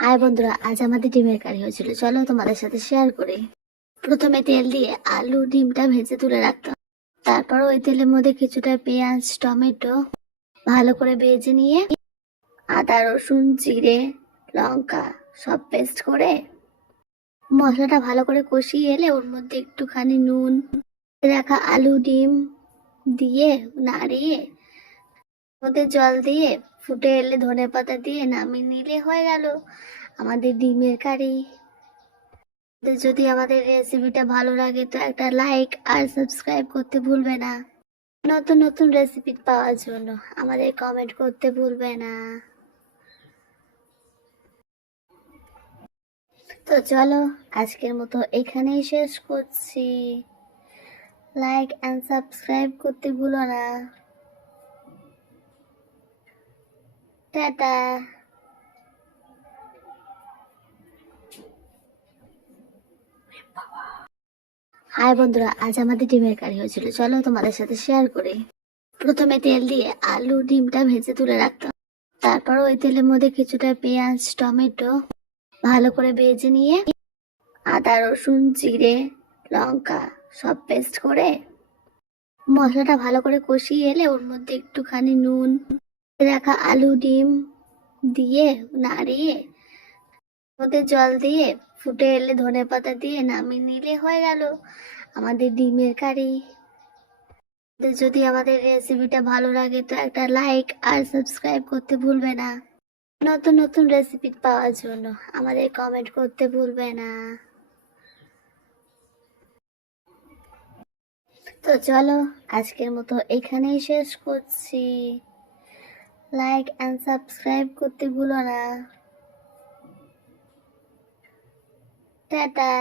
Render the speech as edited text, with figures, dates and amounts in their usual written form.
High বন্ধুরা, আজ আমাদের ডিমের কারি হয়েছিল, চলো তোমাদের সাথে শেয়ার করি। প্রথমে তেল দিয়ে আলু ডিমটা ভেজে তুলে রাখতাম। তারপর ওই তেলের মধ্যে কিছুটা পেঁয়াজ টমেটো ভালো করে ভেজে নিয়ে আদা রসুন জিরে লঙ্কা সব পেস্ট করে মশলাটা ভালো করে কষিয়ে এলে ওর মধ্যে একটুখানি নুন রাখা আলু ডিম দিয়ে নাড়িয়ে মধ্যে জল দিয়ে ফুটে এলে ধনেপাতা দিয়ে নামিয়ে নিলে হয়ে গেল আমাদের ডিমের কারি। যদি আমাদের রেসিপিটা ভালো লাগে তো একটা লাইক আর সাবস্ক্রাইব করতে ভুলবে না। নতুন নতুন রেসিপি পাওয়ার জন্য আমাদের কমেন্ট করতে ভুলবে না। তো চলো, আজকের মতো এখানেই শেষ করছি। লাইক এন্ড সাবস্ক্রাইব করতে ভুলো না। টাটা। হাই বন্ধুরা, আজ আমাদের ডিমের কারি হয়েছিল, চলো তোমাদের সাথে শেয়ার করি। প্রথমে তেল দিয়ে আলু ডিমটা ভেজে তুলে রাখতাম। তারপর ওই তেলের মধ্যে কিছুটা পেঁয়াজ টমেটো ভালো করে ভেজে নিয়ে আদা রসুন জিরে লঙ্কা সব পেস্ট করে মশলাটা ভালো করে কষিয়ে এলে ওর মধ্যে একটুখানি নুন রাখা আলু ডিম দিয়ে নাড়িয়ে মধ্যে জল দিয়ে ফুটে এলে ধনেপাতা দিয়ে নামিয়ে নিলে হয়ে গেল আমাদের ডিমের কারি। যদি আমাদের রেসিপিটা ভালো লাগে তো একটা লাইক আর সাবস্ক্রাইব করতে ভুলবে না। নতুন নতুন রেসিপি পাওয়ার জন্য আমাদের কমেন্ট করতে ভুলবে না। তো চলো, আজকের মতো এখানেই শেষ করছি। লাইক এন্ড সাবস্ক্রাইব করতে ভুলো না। টাটা।